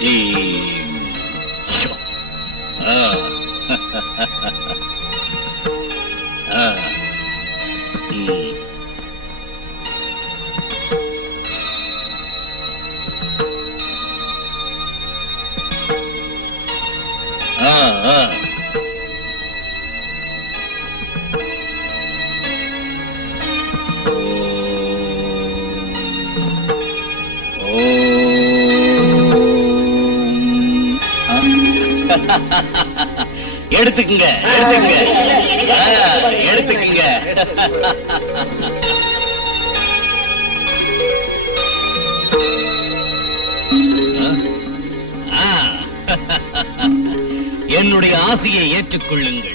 क्लीं शो எடுத்துக்குங்க எடுத்துக்குங்க என்னுடைய ஆசையை ஏற்றுக்கொள்ளுங்கள்.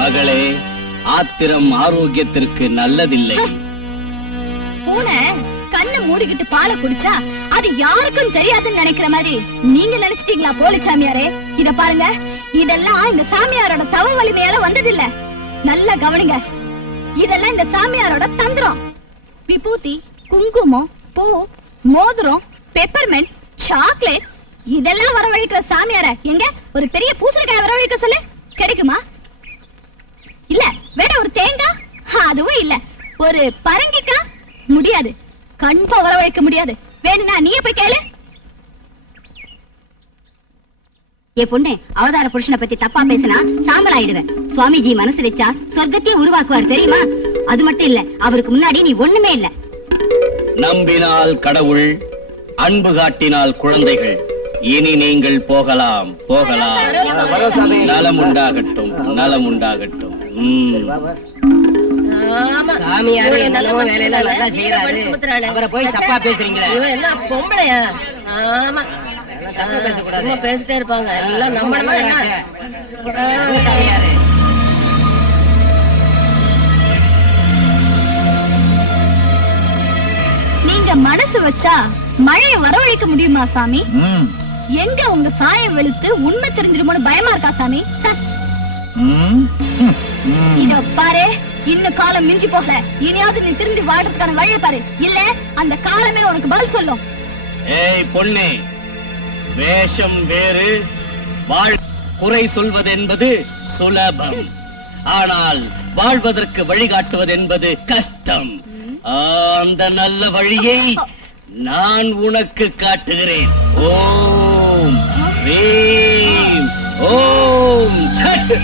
மகளே, ஆத்திரம் ஆரோக்கியத்திற்கு நல்லதில்லை. பூனை கண்ணை மூடிக்கிட்டு பாலை குடிச்சா அது யாருக்கும் தெரியாதுன்னு நினைக்கிற மாதிரி நீங்க நினைச்சிட்டீங்களா போலி சாமியாரே? இத பாருங்க, இதெல்லாம் இந்த சாமியாரோட தவ வலிமையால வந்ததில்ல. நல்லா கவனிங்க, இதெல்லாம் இந்த சாமியாரோட தந்திரம். விபூதி, குங்குமம், பூ, மோதிரம், பெப்பர்மெண்ட், சாக்லேட் இதெல்லாம் வரவழைக்கிற சாமியார எங்க ஒரு பெரிய பூசணிக்காய் வரவழைக்க சொல்லு, கிடைக்குமா? இல்ல வேற ஒரு தேங்காய், அதுவும் இல்ல. ஒரு பரங்கிக்காய் முடியாது. கண்பா வரவழைக்க முடியாது. வேணும்னா நீயே போய் கேளு. ஏ பொண்ணு, அவதார புருஷனை பத்தி தப்பா பேசினா சாம்பல் ஆயிடுவேன். சுவாமிஜி மனசு வச்சா சொர்க்கத்தையே உருவாக்குவார் தெரியுமா? அது மட்டும் இல்ல, அவருக்கு முன்னாடி நீ ஒண்ணுமே இல்ல. நம்பினால் கடவுள், அன்பு காட்டினால் குழந்தைகள். இனி நீங்கள் போகலாம் போகலாம். நலம் உண்டாகட்டும், நலம் உண்டாகட்டும். அவரை போய் தப்பா பேசுறீங்களா? இவன் என்ன பொம்பளையா? ஆமா, பேசிட்டே இருப்பாங்க எல்லாம். நம்ம நீங்க மனசு வச்சா மழையை வரவழைக்க முடியுமா சாமி? எங்க உங்க சாயம் வெளுத்து உண்மை தெரிஞ்சிருமோன்னு பயமா இருக்கா சாமி? இத பாரு, இன்னும் காலம் மிஞ்சி போகல. இனியாவது நீ திரும்பி வாழ்றதுக்கான வழியை பாரு, இல்ல அந்த காலமே உனக்கு பதில் சொல்லும். ஏய் பொண்ணே, வேஷம் வேறு, குறை சொல்வது என்பது சுலபம். ஆனால் வாழ்வதற்கு வழிகாட்டுவது என்பது கஷ்டம். அந்த நல்ல வழியை நான் உனக்கு காட்டுகிறேன். ஓம் ரீம் ஓம் சட்.